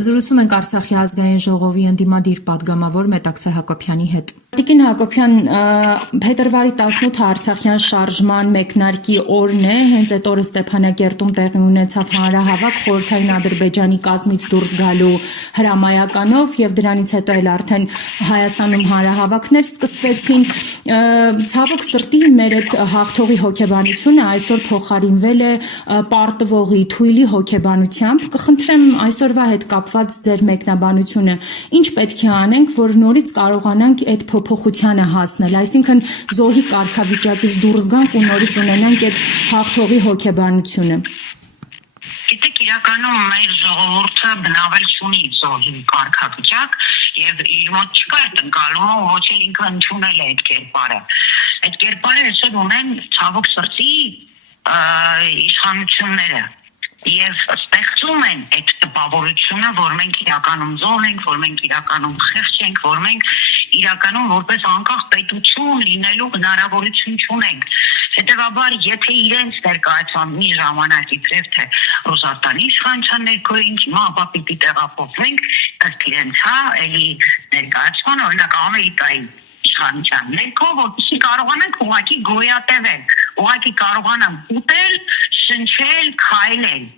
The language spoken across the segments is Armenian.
Զրուցում ենք Արցախի ազգային ժողովի ընդդիմադիր պատգամավոր Մետաքսե Հակոբյանի հետ։ Տիկին Հակոբյան, փետրվարի 18-ը Արցախյան շարժման մեկնարկի օրն է, հենց այդ օրը Ստեփանակերտում տեղի ունեցավ հանրահավաք խորհրդային Ադրբեջանի կազմից դուրս գալու հրամայականով եւ դրանից հետո էլ արդեն Հայաստանում հանրահավաքներ սկսվեցին։ Ցավոք սրտի մեր այդ հաղթողի հոգեբանությունը այսօր փոխարինվել է պարտվողի, թույլի հոգեբանությամբ։ Կխնդրեմ այսօրվա հետ կապված ձեր մեկնաբանությունը, ինչ պետք է անենք, որ նորից կարողանանք այդ փոփոխությանը հասնել, այսինքն զոհի կարգավիճակից դուրս գանք ու նորից ունենանք այդ հաղթողի հոգեբանությունը։ Գիտեք, իրականում մեր ժողովուրդը բնավել չունի զոհի կարգավիճակ եւ իր մոտ չկա այդ ընկալումը, ոչ էլ ինքը ընդունել է այդ կերպարը։ Այդ կերպարը այսօր ունեն ցավոք սրտի իշխանությունները եւ ստեղծում են այդ տպավորությունը, որ մենք իրականում զոհ ենք, որ մենք իրականում խեղճ ենք, որ մենք իրականում որպես անկախ պետություն լինելու հնարավորություն չունենք։ Հետևաբար, եթե իրենց ներկայացան մի ժամանակ իբրև թե Ռուսաստանի իշխանության ներքոյին, հիմա ապա պիտի տեղափոխվենք ըստ իրենց, էլի ներկայացման օրինակ Ամերիկայի իշխանության ներքո, որպեսզի կարողանանք ուղղակի գոյատևել, ուղղակի կարողանանք ուտել, շնչել, քայլել։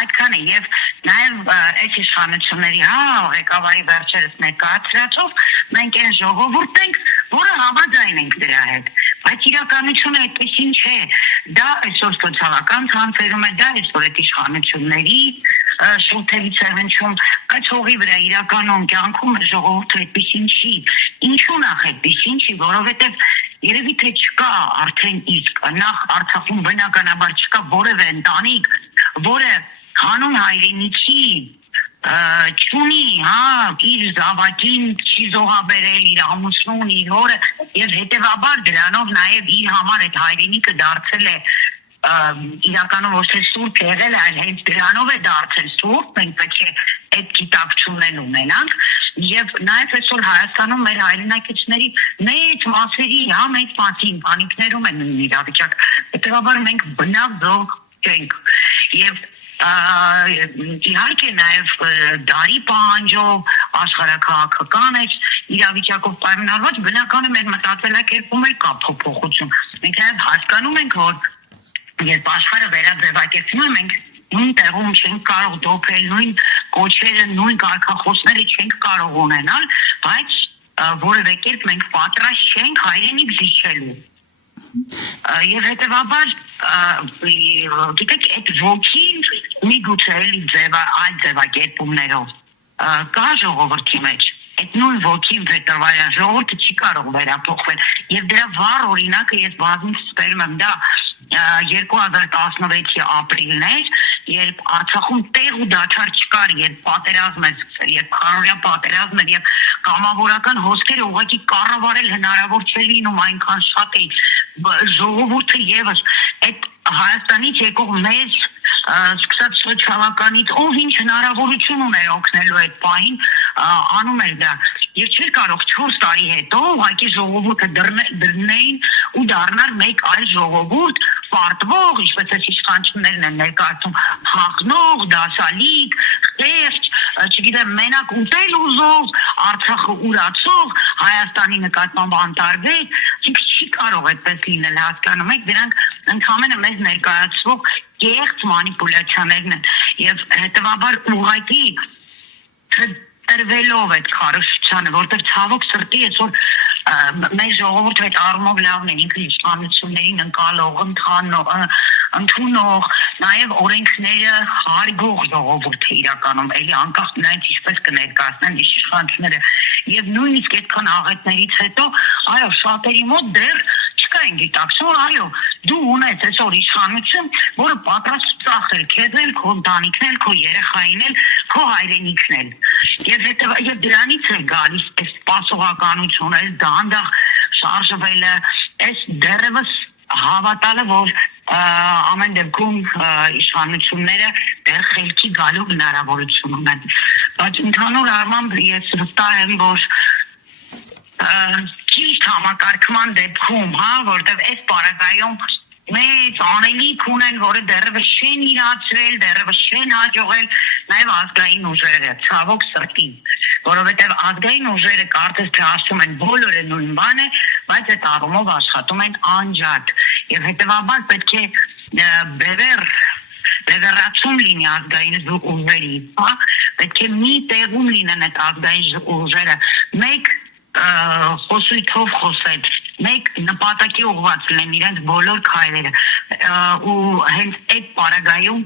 Այդքան է եւ նաեւ այս իշխանությունների ղեկավարի վերջերս ներկայացրածով մենք այն ժողովուրդ ենք, որը հավաձայն ենք դրա հետ, բայց իրականությունը այդպեսին չէ։ Դա այսօր սոցիալական ցանցերում է, դա այսօր այդ իշխանությունների շուտերից է հնչում, բայց հողի վրա իրականում կյանքում ժողովուրդը այդպեսին չի։ Ինչու նախ այդպեսին չի, որովհետեւ երևի թե չկա արդեն իսկ նախ Արցախում բնականաբար չկա որևէ ընտանիք, որը հանուն հայրենիքի չունի, իր զավակին չի զոհաբերել, իր ամուսնուն, իր հորը եւ հետեւաբար դրանով նաեւ իր համար այդ հայրենիքը դարձել է իրականում ոչ թե սուրբ եղել, այլ հենց դրանով է դարձել սուրբ, մենք պետք է այդ գիտակցությունն ունենանք եւ նաեւ այսօր Հայաստանում մեր հայրենակիցների մեծ մասերի, մեծ մասի ընտանիքներում է նույն իրավիճակ, հետեւաբար մենք բնավ զոհ չենք եւ իհարկե նաև դարի պահանջով աշխարհաքաղաքական է իրավիճակով պայմանավորված բնական է մեր մտածելակերպում էլ կա փոփոխություն։ Մենք նաև հասկանում ենք, որ երբ աշխարհը վերաձևակերպվում է, մենք նույն տեղում չենք կարող դոփել, նույն կոչերը, նույն կարգախոսները չենք կարող ունենալ, բայց որևէ կերպ մենք պատրաստ չենք հայրենիք զիջելու։ Եվ հետևաբար գիտեք, այդ ոգին միգուցե էլի այլ ձևակերպումներով կա ժողովրդի մեջ, այդ նույն ոգին փետրվարյան ժողովուրդը չի կարող վերափոխվել եւ դրա վառ օրինակը ես բազմիցս բերում եմ, դա 2016-ի ապրիլն էր, երբ Արցախում տեղ ու դադար չկար, երբ պատերազմ էր սկսել, երբ քարորյա պատերազմ էր եւ կամավորական հոսքերը ուղղակի կառավարել հնարավոր չէ լինում, այնքան շատ է ժողովուրդը եւս այդ Հայաստանից եկող մեծ սկսած սոցիալականից ով ինչ հնարավորություն ուներ օգնելու այդ պահին անում էր դա եւ չէր կարող 4 տարի հետո ուղղակի ժողովուրդը դռնեին ու դառնար մեկ այլ ժողովուրդ պարտվող, ինչպես է իշխանություններն են ներկայացնում, հաղթող, դասալիկ, խեղճ, չգիտեմ, մենակ ուտել ուզող, Արցախը ուրացող, Հայաստանի նկատմամբ անտարբեր, ինքը չի կարող այդպես լինել, հասկանում եք, դրանք ընդհանրապես մեզ ներկայացվող կեղծ մանիպուլյացիաներն են եւ հետեւաբար ուղղակի տրվելով այդ քարոշչությանը, որտեղ ցավոք սրտի այսօր մեր ժողովուրդը այդ առումով լավն է, ինքը իշխանություններին ընկալող, ընդունող, նաև օրենքները հարգող ժողովուրդ է իրականում, էլի անկախ նրանից ինչպես կներկայացնեն իշխանությունները եւ նույնիսկ այդքան աղետներից հետո, այո, շատերի մոտ դեռ չկա այն գիտակցություն, այո, դու ունես այսօր իշխանություն, որը պատրաստ ծախել քեզ էլ, քո ընտանիքն էլ, քո երեխային էլ, քո հայրենիքն էլ։ Եվ դրանից է գալիս այս սպասողականությունը, այս դանդաղ շարժվելը, այս դեռևս հավատալը, որ ամեն դեպքում իշխանությունները դեռ խելքի գալու հնարավորություն ունեն։ Բայց ընդհանուր առմամբ ես վստահ եմ, որ ճիշտ համակարգման դեպքում, որտեղ այս պարագայում մեծ անելիք ունեն, որը դեռևս չեն իրացրել, դեռևս չեն հաջողել, նաև ազգային ուժերը, ցավոք սրտի, որովհետև ազգային ուժերը կարծես թե ասում են բոլորը նույն բանը, բայց այդ առումով աշխատում են անջատ եւ հետեւաբար պետք է բևեռացում լինի ազգային ուժերի, հա, պետք է մի տեղում լինեն այդ ազգային ուժերը, մեկ խոսույթով խոսել, մեկ նպատակի ուղղված լինեն իրենց բոլոր քայլերը ու հենց այդ պարագայում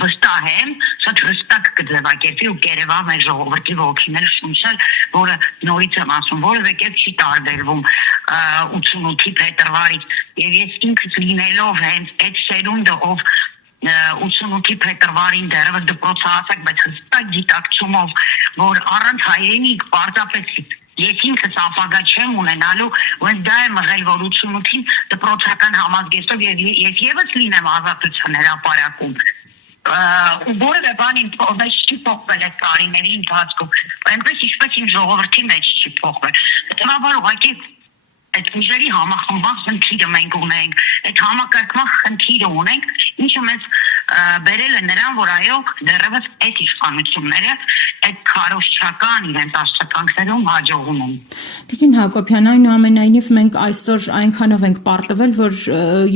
վստահ եմ, շատ հստակ կձևակերպի ու կերևա մեր ժողովրդի ոգիներ շունչել, որը նորից եմ ասում, որևէ կերպ չի տարբերվում 88-ի փետրվարից եւ ես ինքս լինելով հենց այդ սերունդը, ով 88-ի փետրվարին դեռևս դպրոցահասակ, բայց հստակ գիտակցումով, որ առանց հայրենիք պարզապես ես ինքս ապագա չեմ ունենալու, ու դա է մղել, որ 88-ին դպրոցական համազգեստով ես եւս լինեմ ազատության հրապարակում։ Ու որևէ բան իմ մեջ չի փոխվել այդ տարիների ընթացքում, այնպես ինչպես իմ ժողովրդի մեջ չի փոխվել։ Հետևաբար ուղղակի այդ ուժերի համախմբման խնդիրը մենք ունենք, այդ համակարգման խնդիրը ունենք, ինչը մեզ բերել է նրան, որ այո, դեռևս այդ իշխանությունները այդ քարոզչական իրենց աշխատանքներում հաջողում են։ Տիկին Հակոբյան, այնուամենայնիվ մենք այսօր այնքանով ենք պարտվել, որ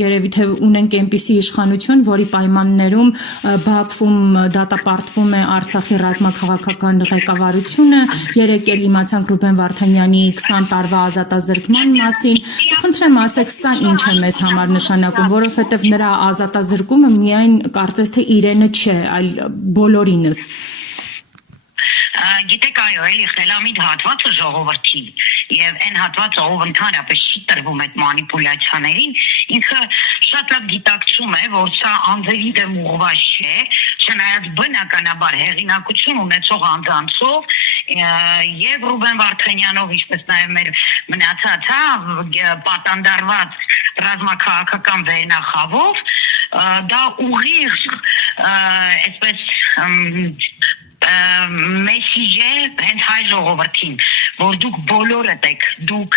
երևի թե ունենք այնպիսի իշխանություն, որի պայմաններում Բաքվում դատապարտվում է Արցախի ռազմաքաղաքական ղեկավարությունը, երեկ էլ իմացանք Ռուբեն Վարդանյանի 20 տարվա ազատազրկման մասին։ Խնդրեմ ասեք, սա ինչ է մեզ համար նշանակում, որովհետև նրա ազատազրկումը միայն կարծես թե իրենը չէ, այլ բոլորինս։ Գիտեք, այո, էլի խելամիտ հատվածը ժողովրդի եւ այն հատվածը, ով ընդհանրապես չի տրվում այդ մանիպուլյացիաներին, ինքը շատ լավ գիտակցում է, որ սա անձերի դեմ ուղղված չէ, չնայած բնականաբար հեղինակություն ունեցող անձանցով եւ Ռուբեն Վարդանյանով, ինչպես նաեւ մեր մնացած պատանդարված ռազմաքաղաքական վերնախավով, դա ուղիղ այսպես մեսիջ է հենց հայ ժողովրդին, որ դուք բոլորդ եք, դուք,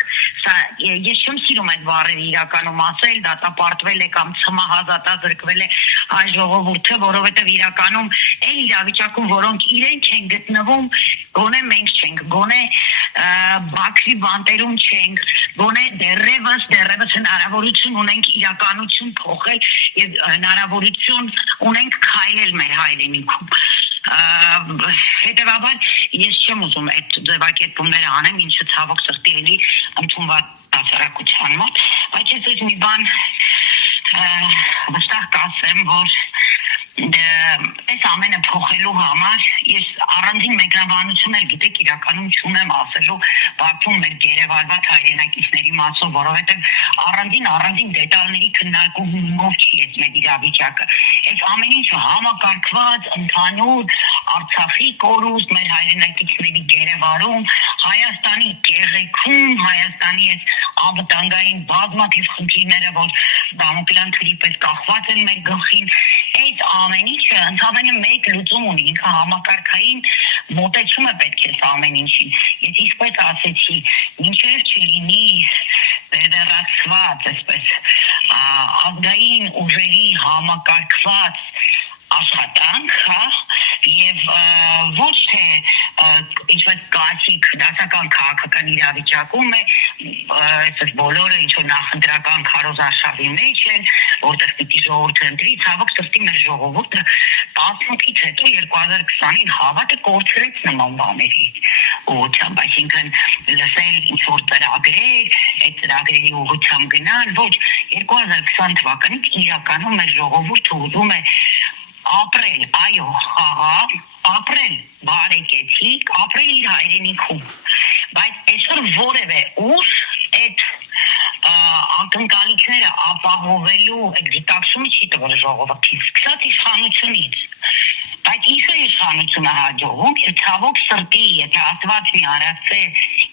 ես չեմ սիրում այդ բառերը իրականում ասել, դատապարտվել է կամ ցմահազատազրկվել է հայ ժողովուրդը, որովհետև իրականում այն իրավիճակում, որոնք իրենք են գտնվում, գոնե մենք չենք, գոնե Բաքվի բանտերում չենք, գոնե դեռևս հնարավորություն ունենք իրականություն փոխել եւ հնարավորություն ունենք քայլել մեր հայրենիքում։ Հետևաբար ես չեմ ուզում այդ ձևակերպումները անեմ, ինչը ցավոք սրտի էլի ընդունված հասարակության մոտ, բայց ես մի բան վստահ կասեմ, որ այս ամենը փոխելու համար ես առանձին մեկնաբանություն էլ գիտեք իրականում չունեմ ասելու Բաքվում մեր գերեվարված հայրենակիցների մասով, որովհետև առանձին դետալների քննարկումով չի այս մեր իրավիճակը։ Այս ամեն ինչը համակարգված, ընդհանուր Արցախի կորուստ, մեր հայրենակիցների գերեվարում, Հայաստանի կեղեքում, Հայաստանի այս անվտանգային բազմաթիվ խնդիրները, որ Դամոկլյան թրի պես կախված են մեր գլխին, այդ ամեն ինչը ընդհանրապես մեկ լուծում ունի, ինքը համակարգային մոտեցում է պետք է ամեն ինչին։ Ես ինչպես ասեցի, մինչև չլինի բևեռացված, այսպես ազգային ուժերի համակարգված աշխատանք, հա, եւ ոչ թե ինչպես կլասիկ դասական քաղաքական իրավիճակում է, այսպես բոլորը ինչ որ նախընտրական քարոզարշավի մեջ են, որտեղ պիտի ժողովուրդը ընտրի, ցավոք սրտի մեր ժողովուրդը 18-ից հետո 2020-ին հավատը կորցրեց նման բաների ուղղությամբ, այսինքն լսել ինչ որ ծրագրեր, այդ ծրագրերի ուղղությամբ գնալ, ոչ 2020 թվականից իրականում մեր ժողովուրդը ուզում է ապրել, այո, ապրել բարեկեցիկ, ապրել իր հայրենիքում, բայց այսօր որևէ ուժ այդ ակնկալիքները ապահովելու այդ գիտակցումը չի տվել ժողովրդին, սկսած իշխանությունից, բայց ինչ է իշխանությունը հաջողում, եւ ցավոք սրտի, եթե Աստված մի արածե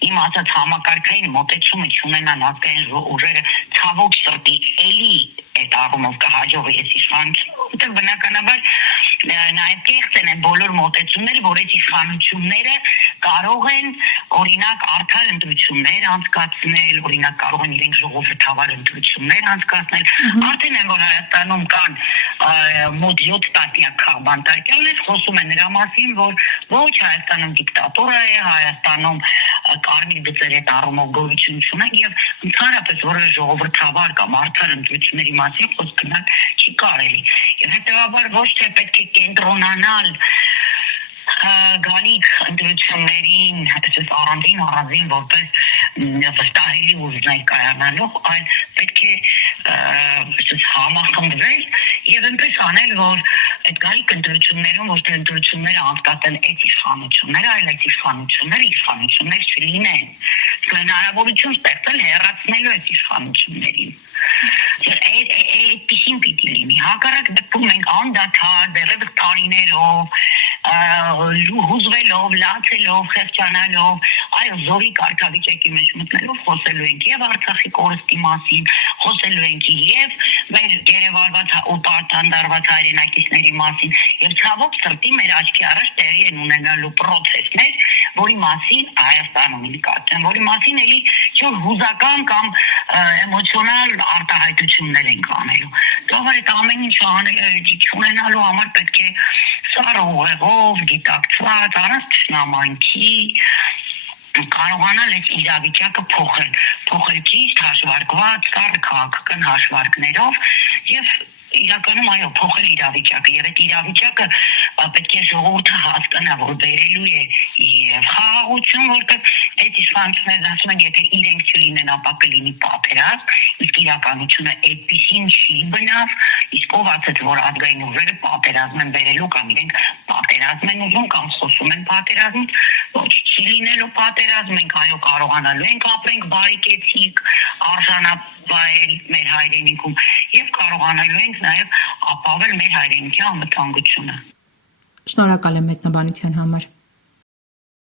իմ ասած համակարգային մոտեցումը չունենան ազգային ուժերը, ցավոք սրտի էլի այդ առումով կհաջողի այս իշխանությունը, որտեղ բնականաբար նաև կեղծեն են բոլոր մոտեցումները, որ այս իշխանությունները կարող են օրինակ արդար ընտրություններ անցկացնել, օրինակ կարող են իրենք ժողովրդավար ընտրություններ անցկացնել, արդեն են որ Հայաստանում կան մոտ 7 տասնյակ քաղբանտարկյալներ խոսում են նրա մասին, որ ոչ Հայաստանում դիկտատուրա է, Հայաստանում կարմիր բծերի առումով գոյություն չունի եւ ընդհանրապես որը ժողովրդավար կամ արդար ընտրությունների մասին խոսք գնալ չի կարելի։ Եվ հետեւաբար ոչ թե պետք է կենտրոնանալ գալիք ընտրություններին առանձին որպես վստահելի ուժ ներկայանալով, այլ պետք է համախմբվել եւ այնպես անել, որ այդ գալիք ընտրություններում ոչ թե ընտրությունները անցկացնեն այդ իշխանությունները, այլ այդ իշխանություններ չլինեն։ Հնարավորություն ստեղծել հեռացնելու այդ իշխանություններին։ Այդպեսին պիտի լինի։ Հակառակ դեպքում մենք անդադար դեռևս տարիներով հուզվելով, լացելով, խեղճանալով, այլ զորի կարգավիճակի մեջ մտնելով խոսելու ենք եւ Արցախի կորստի մասին, խոսելու ենք եւ մեր գերեվարված ու պարտանդարված հայրենակիցների մասին եւ ցավոք սրտի մեր աչքի առաջ տեղի են ունենալու պրոցեսներ, որի մասին Հայաստանում նկատեն, որի մասին էլի չէ հուզական կամ էմոցիոնալ արտահայտություններ են անելու։ Դեռ այդ ամեն ինչ ունենալու համար պետք է սառը գիտակցված, առանց թշնամանքի կարողանալ այդ իրավիճակը փոխել ճիշտ հաշվարկված, քաղաքական հաշվարկներով եւ իրականում այո փոխել իրավիճակը եւ այդ իրավիճակը պետք է ժողովուրդը հասկանա, որ բերելու է եւ խաղաղություն, որտեղ այդ իշխանություններն ասում են, եթե իրենք չլինեն, ապա կլինի պատերազմ, իսկ իրականությունը այդպեսին չի բնավ, իսկ ով ասաց, որ ազգային ուժերը պատերազմ են բերելու կամ իրենք պատերազմ են ուզում կամ խոսում են պատերազմից, ոչ չի լինելու պատերազմ, մենք այո կարողանալու ենք ապրենք բարեկեցիկ, արժանապատվել մեր հայրենիքում եւ կարողանալու ենք նաև ապավել մեր հայրենիքի անվտանգությունը։ Շնորհակալ եմ մեկնաբանության համար։